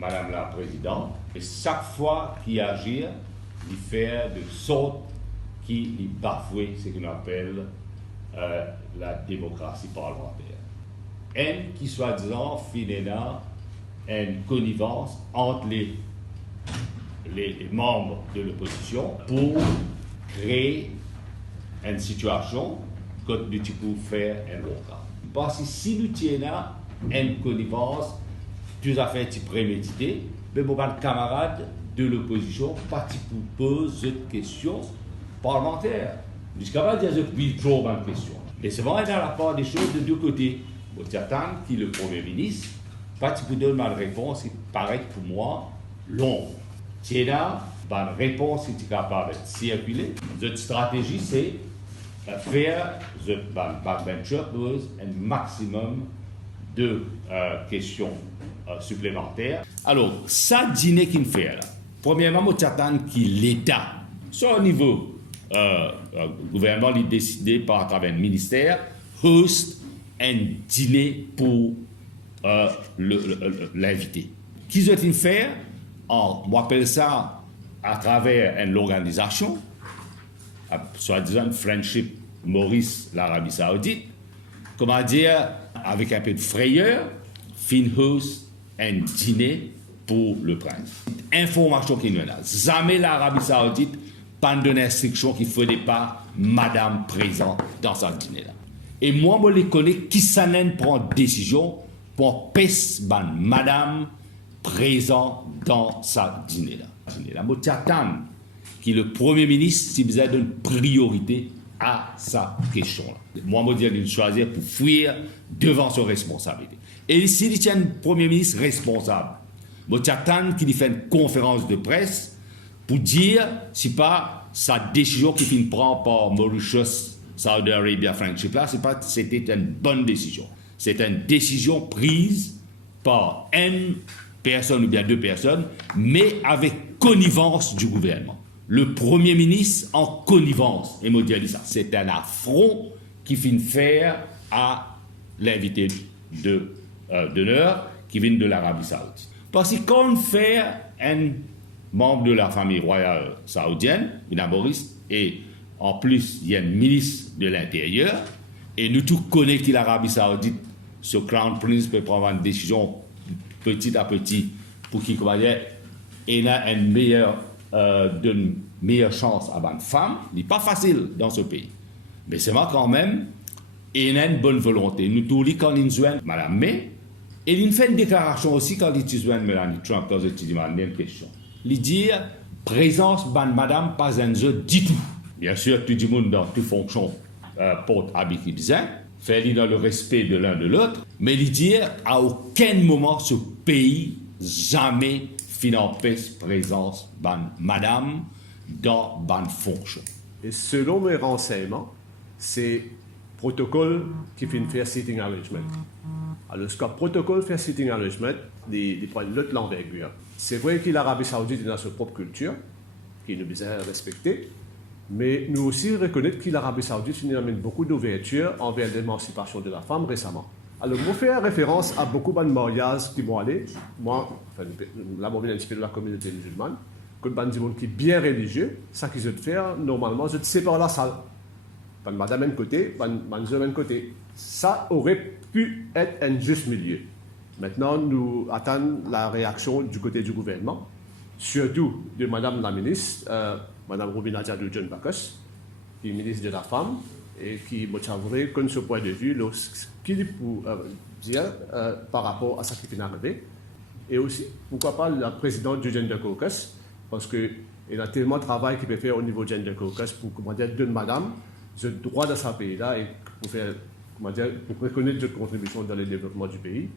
Madame la Présidente, et chaque fois qu'il agit, il fait de sorte qu'il bafoue ce qu'on appelle la démocratie parlementaire. Et qui, soi-disant, finalement, une connivence entre les membres de l'opposition pour créer une situation que nous pouvons faire un local. Parce que si nous tenons une connivence tout à fait préméditée, mais mon camarade de l'opposition pas poser des questions parlementaires. Jusqu'à maintenant, il y a trop de questions. Et c'est vrai dans la part des choses de deux côtés. Vous attendez que le Premier ministre pas donner ma réponse qui paraît pour moi longue. C'est là, une réponse qui est capable de circuler. Notre stratégie, c'est faire un maximum de questions supplémentaires. Alors, ça dîner qu'il fait là. Premièrement, moi, j'attends que l'État, soit au niveau gouvernement, il décidé par travers le ministère, host un dîner pour l'invité. Qu'ils ont faire, on appelle ça à travers une organisation, soi-disant Friendship Maurice, l'Arabie Saoudite, comment dire, avec un peu de frayeur, host un dîner pour le prince. Information qui nous a. Jamais l'Arabie Saoudite pas donné instruction qu'il ne fallait pas madame présente dans ce dîner-là. Et moi, je les connais qui s'en prend décision pour pèse madame présente dans ce dîner-là. Moi, j'attends que le Premier ministre, si besoin d'une priorité à sa question-là. Moi, je dis de choisir pour fuir devant son responsabilité. Et s'il y a un Premier ministre responsable, moi, j'attends qu'il fasse une conférence de presse pour dire si pas sa décision qu'il prend par Mauritius, Saudi Arabia, Friendship là, c'était une bonne décision. C'est une décision prise par une personne ou bien deux personnes, mais avec connivence du gouvernement. Le Premier ministre en connivence, et me dit ça, c'est un affront qu'il finit faire à l'invité d'honneur qui vient de l'Arabie Saoudite. Parce que quand on fait un membre de la famille royale saoudienne, Mme Maurice, et en plus, il y a un ministre de l'Intérieur, et nous tous connaissons que l'Arabie Saoudite, ce Crown Prince peut prendre une décision petit à petit pour qu'il ait une meilleure chance à une femme. Ce n'est pas facile dans ce pays. Mais c'est vrai quand même, il a une bonne volonté. Nous tous les quand il joignent Mme May, et il fait une déclaration aussi quand il joignent Melanie Trump, quand il dit une question. Il dit présence de madame pas un jeu du tout. Bien sûr, tout le monde dans toute fonction porte habit qui besoin, fait dans le respect de l'un de l'autre, mais il dit à aucun moment ce pays jamais n'empêche présence de madame dans une fonction. Et selon mes renseignements, c'est protocole qui fait faire sitting arrangement. Alors, ce que protocole fait sitting arrangement, il prend l'autre l'envergure. C'est vrai que l'Arabie Saoudite a sa propre culture, qui nous besoin respecter, mais nous aussi reconnaissons que l'Arabie Saoudite amène beaucoup d'ouverture envers l'émancipation de la femme récemment. Alors, je fais référence à beaucoup de mariages qui vont aller. Moi, là, je viens un petit peu de la communauté musulmane, que des gens qui sont bien religieux, ça qu'ils veulent faire, normalement, je sépare la salle. Pas de madame d'un côté, pas de homme d'un côté. Ça aurait pu être un juste milieu. Maintenant, nous attendons la réaction du côté du gouvernement, surtout de Madame la ministre, Madame Robina Diadou John Bacchus, qui est ministre de la Femme, et qui m'a avoué que ce point de vue, ce qu'il peut dire par rapport à ce qui est arrivé. Et aussi, pourquoi pas la présidente du Gender Caucus, parce qu'il a tellement de travail qu'il peut faire au niveau du Gender Caucus pour, donner Madame le droit de ce pays-là et pour reconnaître notre contribution dans le développement du pays.